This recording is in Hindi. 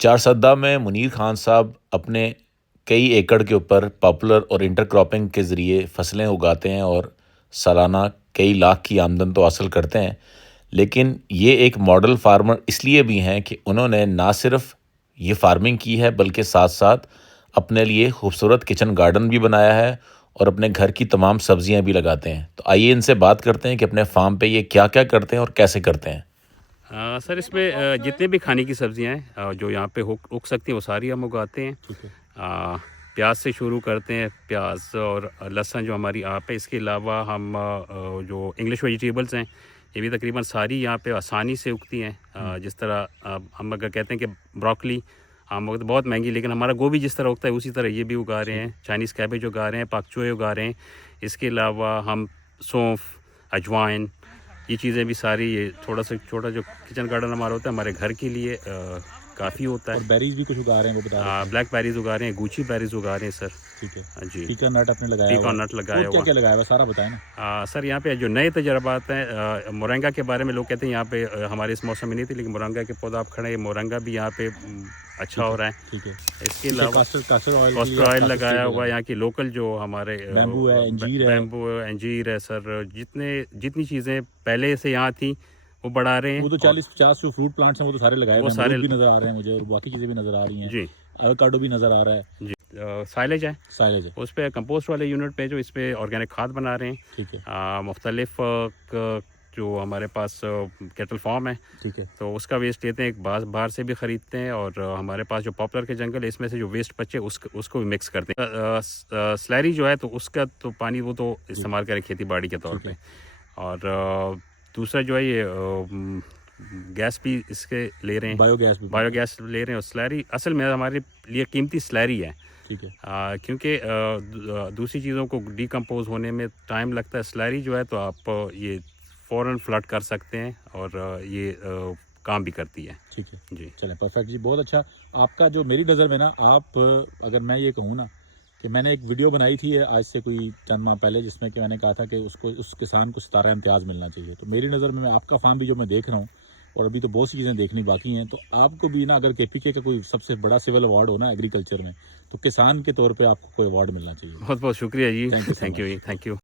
चारसद्दा में मुनीर खान साहब अपने कई एकड़ के ऊपर पॉपुलर और इंटरक्रॉपिंग के ज़रिए फसलें उगाते हैं और सालाना कई लाख की आमदन तो हासिल करते हैं। लेकिन ये एक मॉडल फार्मर इसलिए भी हैं कि उन्होंने ना सिर्फ ये फार्मिंग की है बल्कि साथ साथ अपने लिए खूबसूरत किचन गार्डन भी बनाया है और अपने घर की तमाम सब्जियां भी लगाते हैं। तो आइए इनसे बात करते हैं कि अपने फार्म पे ये क्या क्या करते हैं और कैसे करते हैं। सर इसमें जितने भी खाने की सब्जियां हैं जो यहाँ पे उग सकती हैं वो सारी हम उगाते हैं। ठीक है। प्याज से शुरू करते हैं, प्याज और लहसुन जो हमारी आप है। इसके अलावा हम जो इंग्लिश वेजिटेबल्स हैं ये भी तकरीबन सारी यहाँ पे आसानी से उगती हैं। जिस तरह हम अगर कहते हैं कि ब्रोकली हम वक्त बहुत महंगी, लेकिन हमारा गोभी जिस तरह उगता है उसी तरह ये भी उगा रहे हैं। चाइनीज़ कैबेज उगा रहे हैं, पाक चोए उगा रहे हैं। इसके अलावा हम सौंफ, अजवाइन, ये चीज़ें भी सारी, ये थोड़ा सा छोटा जो किचन गार्डन हमारा होता है हमारे घर के लिए काफ़ी होता है। और बेरीज भी कुछ उगा रहे हैं वो बता रहे थे। ब्लैक बेरीज उगा रहे हैं, गूची बेरीज उगा रहे हैं सर। ठीक है। जी, पीका नट आपने लगाया पीका हुआ नट लगाया और क्या हुआ। क्या लगाया हुआ सारा बताएं ना। सर यहाँ पे जो नए तजर्बात हैं, मोरंगा के बारे में लोग कहते हैं यहाँ पे हमारे इस मौसम में नहीं थी, लेकिन मोरंगा के पौधा आप खड़े हैं, मोरंगा भी यहाँ पे अच्छा हो रहा है। ठीक है। इसके अलावा कास्टर ऑयल लगाया हुआ है। यहाँ की लोकल जो हमारे बैम्बू है, अंजीर है सर। जितनी चीज़ें पहले से यहाँ थी वो बढ़ा रहे हैं। वो तो 40-50 जो फ्रूट प्लांट्स हैं वो तो सारे लगाए हुए हैं, सारे भी नजर आ रहे हैं मुझे और बाकी चीजें भी नजर आ रही हैं जी। एवोकाडो भी नजर आ रहा है जी। साइलेज है, साइलेज है। उस पर कंपोस्ट वाले यूनिट पे जो इस पे ऑर्गेनिक खाद बना रहे हैं। ठीक है। मुख्तलिफ जो हमारे पास कैटल फार्म है, ठीक है। तो उसका वेस्ट लेते हैं, एक बाहर से भी ख़रीदते हैं। और हमारे पास जो पॉपुलर के जंगल है इसमें से जो वेस्ट बचे उसको भी मिक्स करते हैं। स्लैरी जो है तो उसका तो पानी वो तो इस्तेमाल करें खेती बाड़ी के तौर पे। और दूसरा जो है ये गैस भी इसके ले रहे हैं, बायोगैस ले रहे हैं। और स्लैरी असल में हमारे लिए कीमती स्लैरी है। ठीक है। क्योंकि दूसरी चीज़ों को डिकम्पोज होने में टाइम लगता है। स्लैरी जो है तो आप ये फ़ौरन फ्लड कर सकते हैं और ये काम भी करती है। ठीक है जी। चलें, परफेक्ट जी, बहुत अच्छा। आपका जो मेरी नज़र में ना, आप अगर मैं ये कहूँ ना कि मैंने एक वीडियो बनाई थी आज से कोई चंद माह पहले, जिसमें कि मैंने कहा था कि उसको उस किसान को सितारा इम्तियाज़ मिलना चाहिए। तो मेरी नज़र में आपका फार्म भी जो मैं देख रहा हूँ और अभी तो बहुत सी चीज़ें देखनी बाकी हैं, तो आपको भी ना अगर KPK का कोई सबसे बड़ा सिविल अवार्ड हो ना एग्रीकल्चर में, तो किसान के तौर पर आपको कोई अवार्ड मिलना चाहिए। बहुत बहुत शुक्रिया जी। Thank you. Thank you.